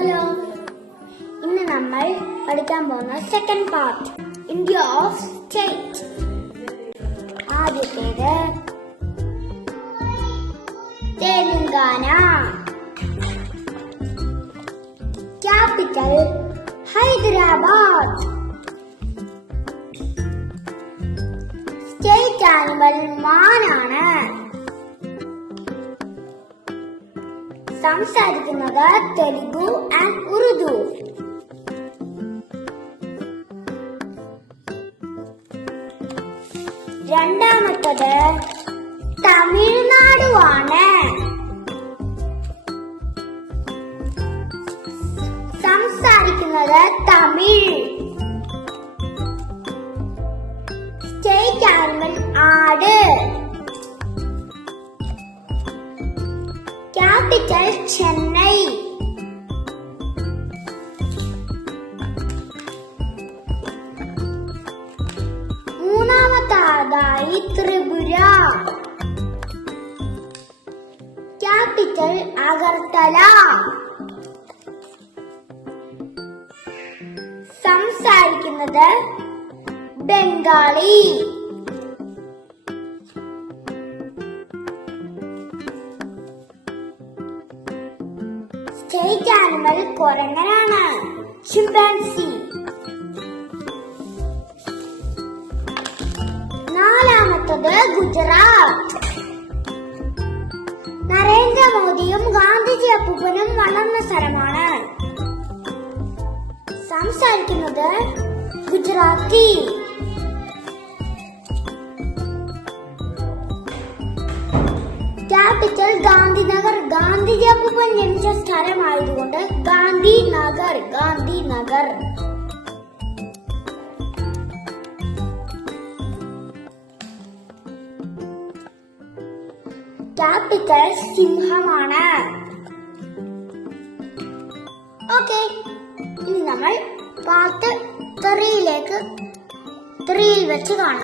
Hello, ഇന്ന് നമ്മൾ പഠിക്കാൻ പോകുന്ന second part India of state. ആദ്യത്തേത് Telangana. Capital Hyderabad. State animal മാനാണ്. സംസാരിക്കുന്നത് തെലുഗു ആൻഡ് ഉറുദു. രണ്ടാമത്തത് തമിഴ്നാടുവാണ്. സംസാരിക്കുന്നത് തമിഴ്. സ്റ്റേറ്റ് ആനിമൽ ആട്. ക്യാപിറ്റൽ ചെന്നൈ. മൂന്നാമതായി ത്രിപുര. ക്യാപിറ്റൽ അഗർത്തല. സംസാരിക്കുന്നത് ബംഗാളി. സ്റ്റേറ്റ് ആനിമൽ കുരങ്ങനാണ്, ചിമ്പാൻസി. നാലാമത്തത് ഗുജറാത്ത്. നരേന്ദ്രമോദിയും ഗാന്ധിജി അപ്പൂപ്പനും വളർന്ന സ്ഥലമാണ്. സംസാരിക്കുന്നത് ഗുജറാത്തി. ക്യാപിറ്റൽ ഗാന്ധിനഗർ. ഗാന്ധിജി അപ്പൂപ്പൻ ജനിച്ച സ്ഥലമായതുകൊണ്ട് ഗാന്ധിനഗർ. ഗാന്ധിനഗർ. ക്യാപിറ്റൽ സിംഹമാണ്. ഓക്കെ, ഇനി നമ്മൾ പാർട്ട് 3 വെച്ച് കാണാം.